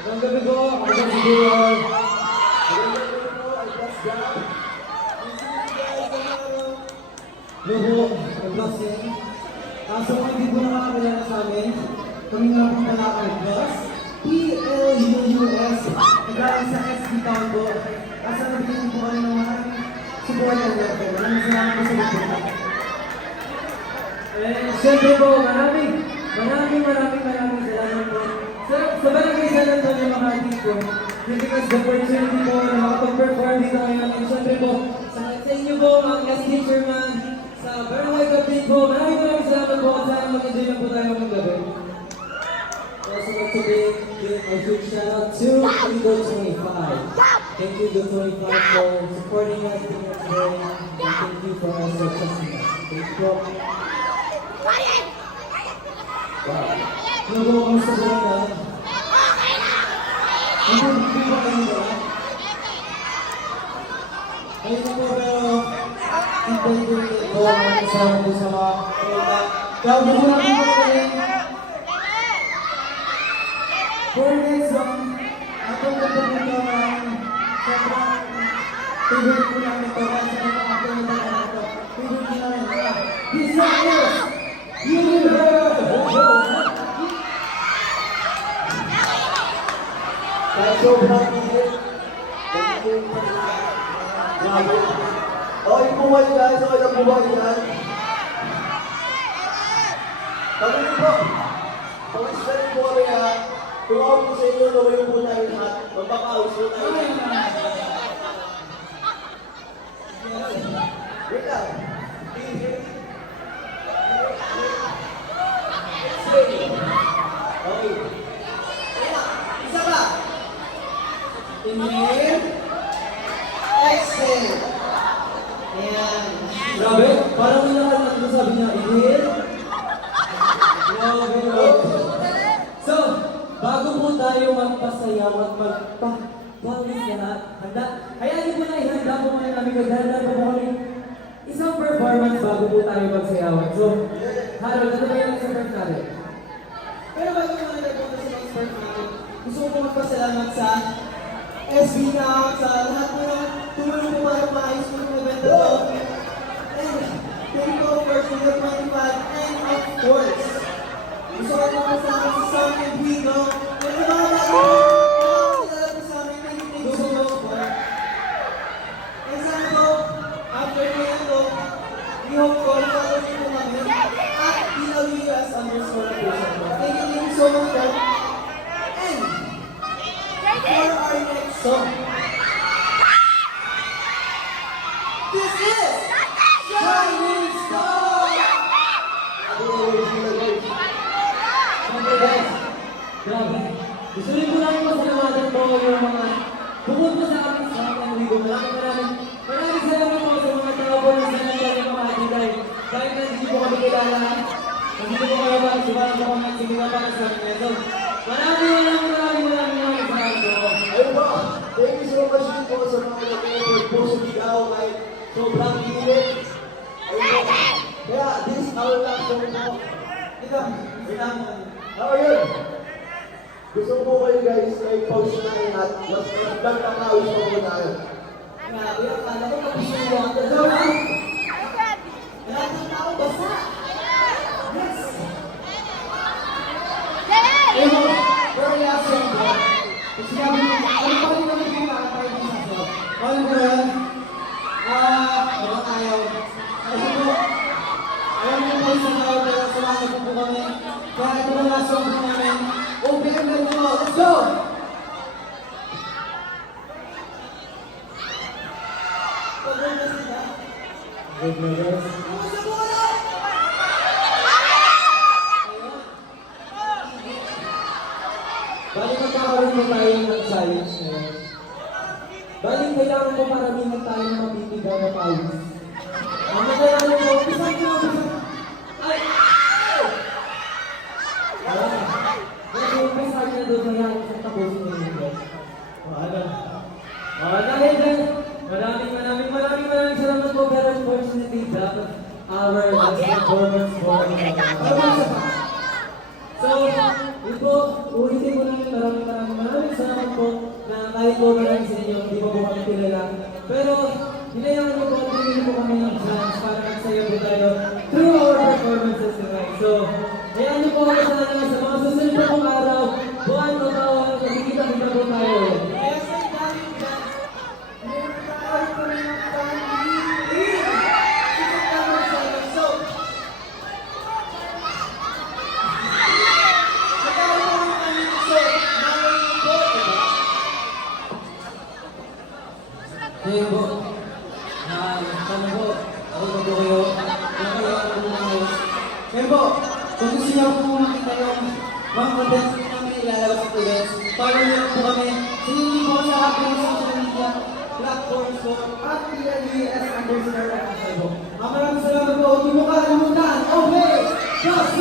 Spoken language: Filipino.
Magandang gabi po, magandang viewers. Hello po, Agustin. Kaso kung hindi po nakakilala sa amin, kami nga po pala Agust, P-L-U-U-S, nagaling sa SB Town po. Kaso nabigyan po kami ng maraming support and love. Maraming salamat po sa mga. Siyempre po, maraming salamat po. Sa barangay San Antonio Makati po, giving us the opportunity po na makapag-perform dito ngayon. And siyempre po, sa inyo po, mga class teacher man, sa barangay kapit po, maraming salamat po at sana mag-enjoy lang po tayo ng gabi. Also like to give a huge shout out to Eagle 25. Thank you Eagle 25 for supporting us here today. And thank you for also trusting us. Thank you po. Wow. Ano po, kamusta po na? Okay na! Ano po kayo ba? Ayun na po, pero hintay ko ito ang kasama ko sa mga kaya. Kaya po po natin po kayo. For this one, atong nagpapagod ang sobrang favorite po namin ito. Kasi ang mga pinita na ito. Favorite po namin ito. This song is Kahit sobrang init, thank you. Grabe. Okay po kayo guys, okay lang po ba yan? Kami po, pag-isa rin po kami ha. Kung ako po sa inyo, lumayo po tayo lahat. Magpapawis po tayo. Wait lang. Okay. Isa pa. Inhale. Exhale. Ayan. Grabe, parang nilakad na ito sabi niya, inhale. Grabe. So, bago po tayo magpasayaw at magpapawis lahat, handa, hayaan po na ihanda po muna namin kaghanda po kami isang performance bago po tayo magsayawan. So, Harold, ano ba yung next part natin? Pero bago mo na nagpunta sa next part natin, gusto ko po magpasalamat sa SB na sa lahat po ng tumulong po para maayos po yung event na to. And thank you of course to the 25 and of course, gusto ko po magpasalamat sa Sam and Guido. And the mga bago po, kilala po sa amin, thank you so much po. And sana po, after po yan po, we hope po, nakakawin po namin at PWS_official po. Thank you so much po. And for our next song, this is Shining Star! Grabe. Gusto rin po namin pasalamatan po yung mga bukod po sa amin sa mga ligo. Maraming salamat po sa mga tao po na sinasya ng mga atinday. Kahit na hindi po kami kilala, hindi po kami ba, sibarang po kami sinila para sa amin. So, maraming salamat po. Ayun ba? Thank you so much din po sa mga nag-effort po sa Bigaw kahit sobrang init. Ayun ba? Kaya this is our last song po. Ika, ako yun. Gusto ko po kayo guys, may pause na kayo at mas nagkakawis po po tayo. Grabe, akala ko tapos yung water. Lahat ng tao basa. Yes. Ayun, pero last song po. Kasi kami, ano pa rin kami pinakatayo ng sasok? Ano po yan? Walang ayaw. Kasi po, ayaw mo po sa tao, pero sumasa po kami. Kaya ito na last song po namin. Open the door, let's go! Good brothers. Bali magkakaroon po tayo ng challenge ngayon. Bali kailangan po paramihan tayo ng mabibigay na pawis. Ang magkakaroon po, pisan ko lang pisan. Ay! Pero yung message na doon kaya ako sa tapusin ng mga. Ano? Dahil din, maraming salamat po pero unfortunately dapat our last performance po. So, Yun po, ulitin ko namin maraming salamat po na kahit po marami sa inyo, hindi pa po kami kilala. Pero, hinayaan ko po, pinili po kami ng chance para magsaya po tayo through our performances tonight. So, hayaan niyo po ako sana sa mga susunod na pong araw, buwan o taon, magkikita-kita po tayo. Kaya sa dami dyan, meron tayo po rin ng family. Isang tawag sa akin. So, nagkaroon po ng kami. So, nalaman po, diba? Ayun po, sana po, ako na po kayo, nakakayaan po kayo. Kaya po, kung gusto niyo po makita yung mga contents namin ilalabas sa events, follow niyo po kami. Sinili po sa aking social media platforms ko at PLVS_official po. Maraming salamat po. Huwag niyo po kalimutan. Okay! Just,